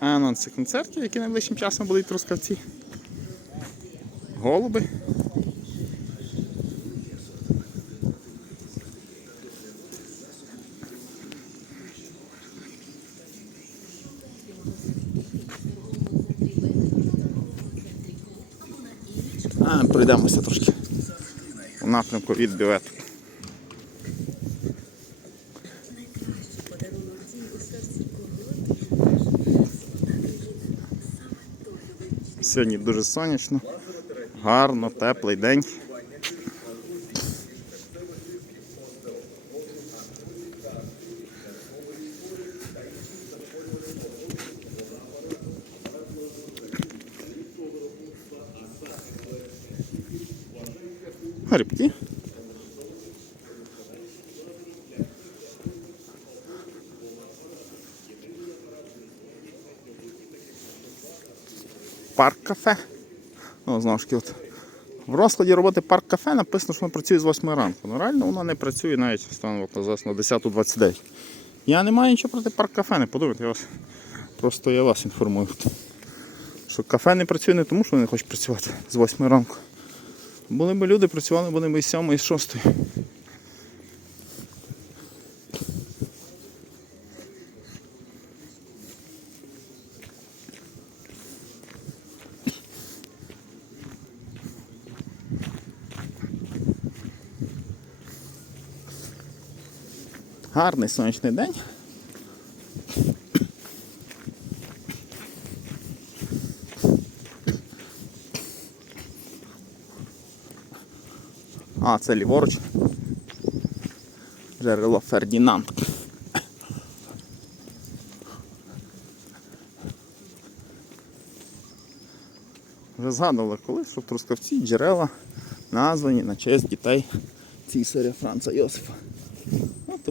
анонси концертів, які найближчим часом будуть в Трускавці. Голуби. А, пройдемося трошки у напрямку від бівету. Сьогодні дуже сонячно, гарно, теплий день. Грибки. Парк кафе. Ну, знову ж таки, от. В розкладі роботи парк кафе написано, що воно працює з 8 ранку. Ну реально воно не працює навіть станом зараз на 10.29. Я не маю нічого проти парк кафе, не подумайте, я вас, просто я вас інформую. Що кафе не працює не тому, що вони хочуть працювати з 8 ранку. Були б люди, працювали б вони б і 7, і з 6. Гарний сонячний день. А, це ліворуч. Джерело Фердінанд. Вже згадували колись, що в Трускавці джерела названі на честь дітей цісаря Франца Йосифа.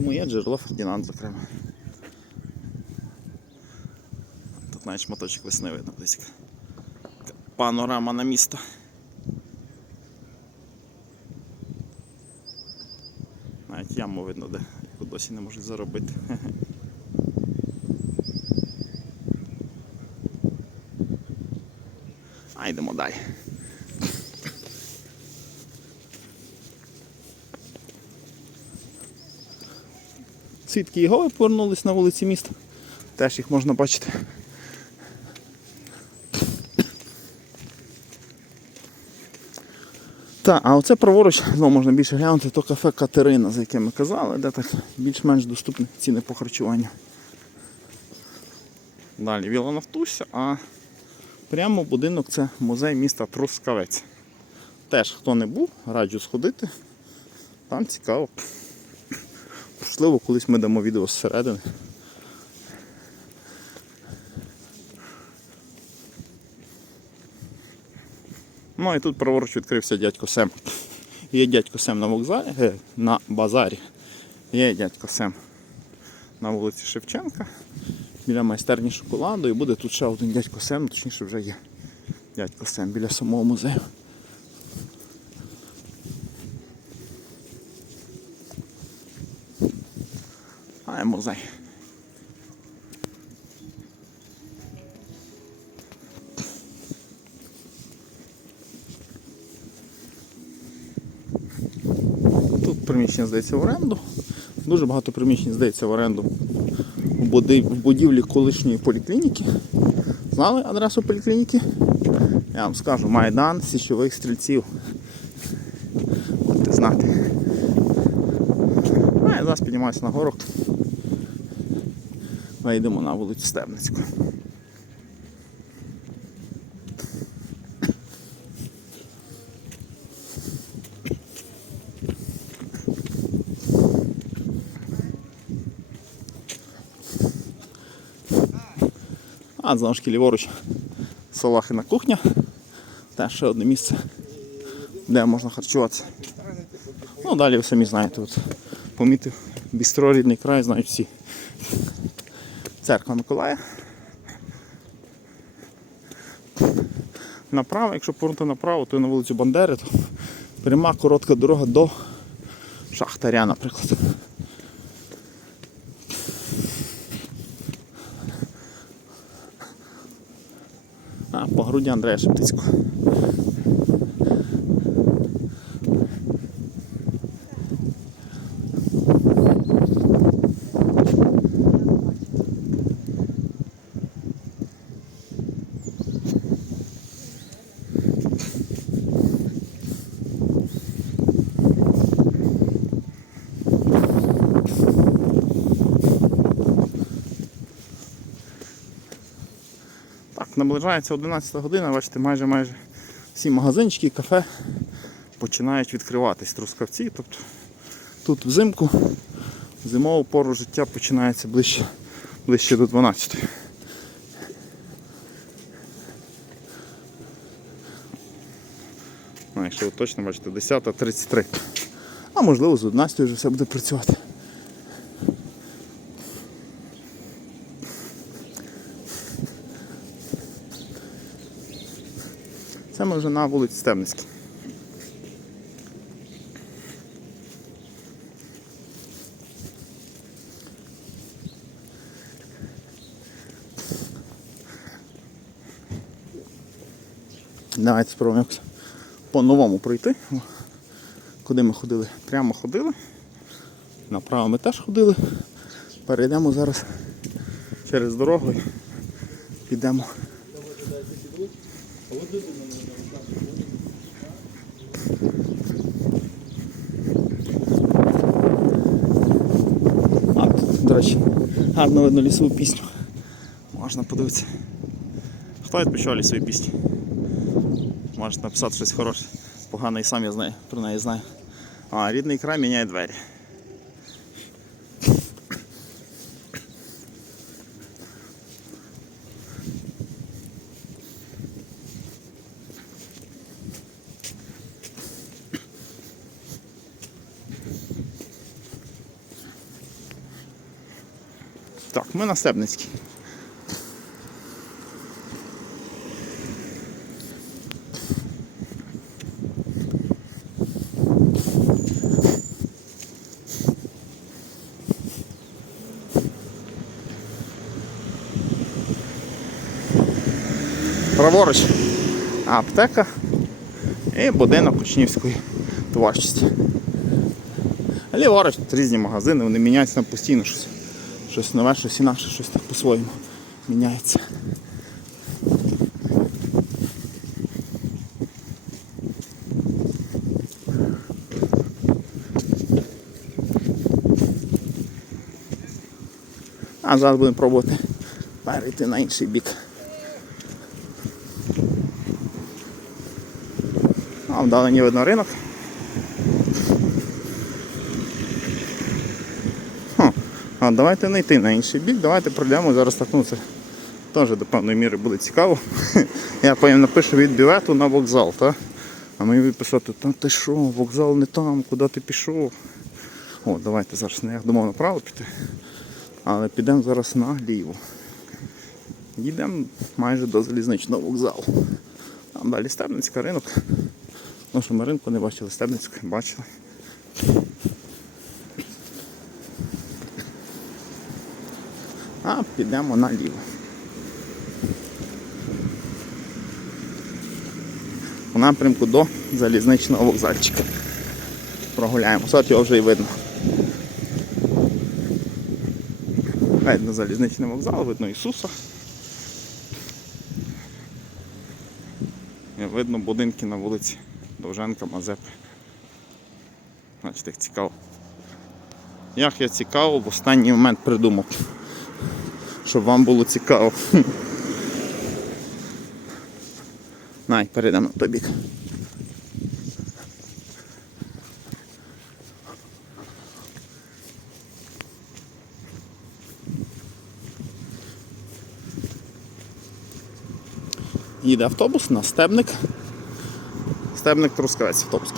Тому є джерело Фердінанд, зокрема. Тут навіть шматочок весни видно близько. Панорама на місто. Навіть яму видно, де яку досі не можуть заробити. А йдемо далі. Цвітки Єгови повернулись на вулиці міста. Теж їх можна бачити. Так, а оце праворуч, знову можна більше глянути, то кафе Катерина, за яке ми казали, де так більш-менш доступні ціни по харчуванню. Далі Віла Нафтуся, а прямо будинок це музей міста Трускавець. Теж хто не був, раджу сходити. Там цікаво. Можливо, колись ми дамо відео зсередини. Ну і тут праворуч відкрився дядько Сем. Є дядько Сем на вокзалі, е, на базарі. Є дядько Сем на вулиці Шевченка біля майстерні шоколаду. І буде тут ще один дядько Сем, точніше вже є дядько Сем біля самого музею. А є музей. Тут приміщення здається в оренду. Дуже багато приміщень здається в оренду в будівлі колишньої поліклініки. Знали адресу поліклініки? Я вам скажу, Майдан січових стрільців. Будете знати. А я зараз піднімаюся на горок. Ми йдемо на вулицю Стебницьку. А знову ліворуч Солахина кухня. Теж ще одне місце, де можна харчуватися. Ну, далі ви самі знаєте, от, помітив бістро рідний край, знають всі. Церква Миколая. Направо, якщо повернути направо, то на вулицю Бандери, то пряма коротка дорога до Шахтаря, наприклад. А, по груді Андрея Шептицького. Так, наближається 11 година, бачите, майже майже всі магазинчики, і кафе починають відкриватись трускавці. Тобто тут взимку, зимову пору життя починається ближче, ближче до 12. Ну, якщо ви точно бачите, 10.33. А можливо з 11 вже все буде працювати. Це ми вже на вулиці Стебницькій. Давайте спробуємо по-новому пройти. Куди ми ходили? Прямо ходили. Направо ми теж ходили. Перейдемо зараз через дорогу і підемо. А, тут, до речі, гарно видно лісову пісню. Можна подивитися. Хто відпочивав лісові пісні? Можна написати щось хороше. Погане і сам я знаю, про неї знаю. А, рідний край міняє двері. Ми на Стебницькій. Праворуч аптека і будинок учнівської творчості. Ліворуч різні магазини, вони міняються постійно щось. Щось нове, щось інакше, щось так по-своєму міняється. А зараз будемо пробувати перейти на інший бік. А вдалині видно ринок. А давайте не йти на інший бік, давайте пройдемо зараз так, ну теж до певної міри буде цікаво. Я потім напишу від білету на вокзал, так? А мені виписати, там ти що, вокзал не там, куди ти пішов. О, давайте зараз не я думав направо піти. Але підемо зараз наліво. Їдемо майже до залізничного вокзалу. Там далі Стебницька ринок. Ну що ми ринку не бачили, Стебницьку бачили. А підемо наліво. У напрямку до залізничного вокзальчика. Прогуляємо. От його вже і видно. Видно залізничний вокзал, видно Ісуса. І видно будинки на вулиці Довженка, Мазепи. Значить, як цікаво. Як я цікаво, в останній момент придумав, щоб вам було цікаво. Най, перейдемо на той бік. Їде автобус на стебник. Стебник Трускавець автобус.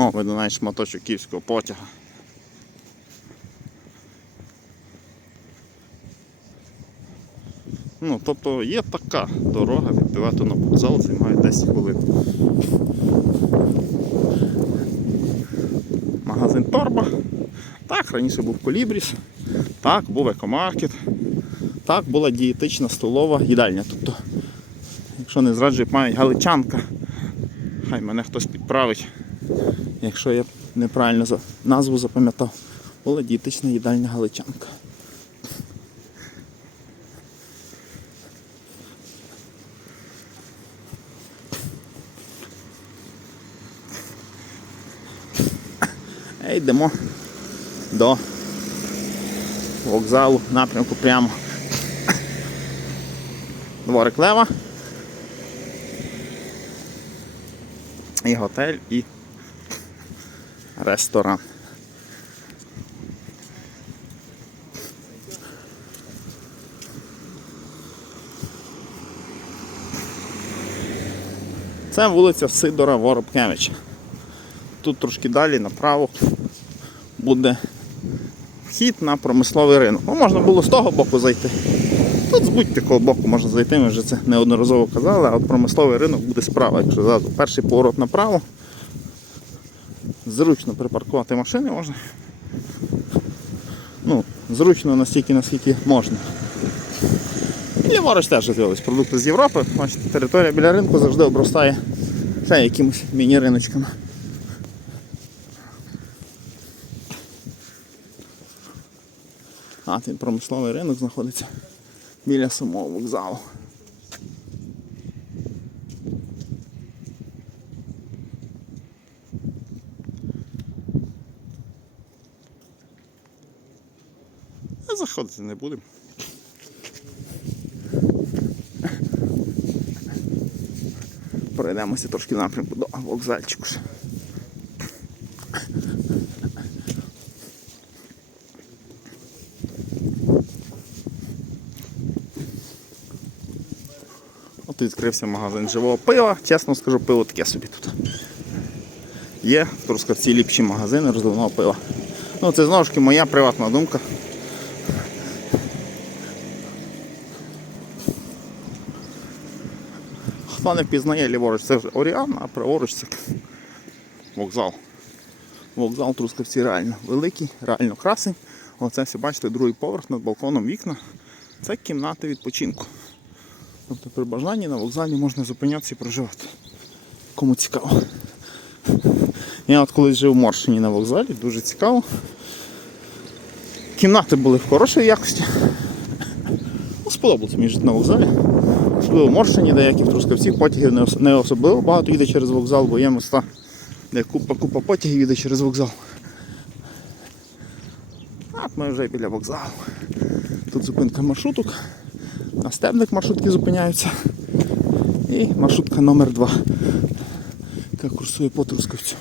О, видно шматочок київського потяга. Ну, тобто є така дорога від Півето на вокзал, займає 10 хвилин. Магазин Торба. Так, раніше був Колібріс. Так, був екомаркет. Так, була дієтична столова їдальня. Тобто, якщо не зраджує пам'ять галичанка, хай мене хтось підправить, якщо я неправильно назву запам'ятав, була дієтична їдальня галичанка. І йдемо до вокзалу напрямку прямо. Дворик Лева. І готель, і ресторан. Це вулиця Сидора Воробкевича. Тут трошки далі направо буде вхід на промисловий ринок. Ну, можна було з того боку зайти. Тут з будь-якого боку можна зайти, ми вже це неодноразово казали, а от промисловий ринок буде справа. Якщо зразу перший поворот направо, зручно припаркувати машини можна. Ну, зручно настільки, наскільки можна. Ліворуч теж з'явились продукти з Європи. Бачите, територія біля ринку завжди обростає ще якимось міні-риночками. А, тут промисловий ринок знаходиться біля самого вокзалу. А Заходити не будемо. Пройдемося трошки напрямку до вокзальчику. От відкрився магазин живого пива. Чесно скажу, пиво таке собі тут. Є в Трускавці ліпші магазини розливного пива. Ну це знову ж таки моя приватна думка. Хто не впізнає ліворуч, це вже Оріан, а праворуч це вокзал. Вокзал Трускавці реально великий, реально красень. Оце все бачите, другий поверх над балконом вікна. Це кімнати відпочинку. Тобто при бажанні на вокзалі можна зупинятися і проживати. Кому цікаво. Я от колись жив в Моршині на вокзалі, дуже цікаво. Кімнати були в хорошій якості. Ну, сподобалося мені жити на вокзалі. Можливо, в Моршині, деякі в Трускавці потягів не особливо багато їде через вокзал, бо є міста, де купа-купа потягів їде через вокзал. От ми вже біля вокзалу. Тут зупинка маршруток. На стебник маршрутки зупиняються. І маршрутка номер 2 яка курсує по Трускавцю.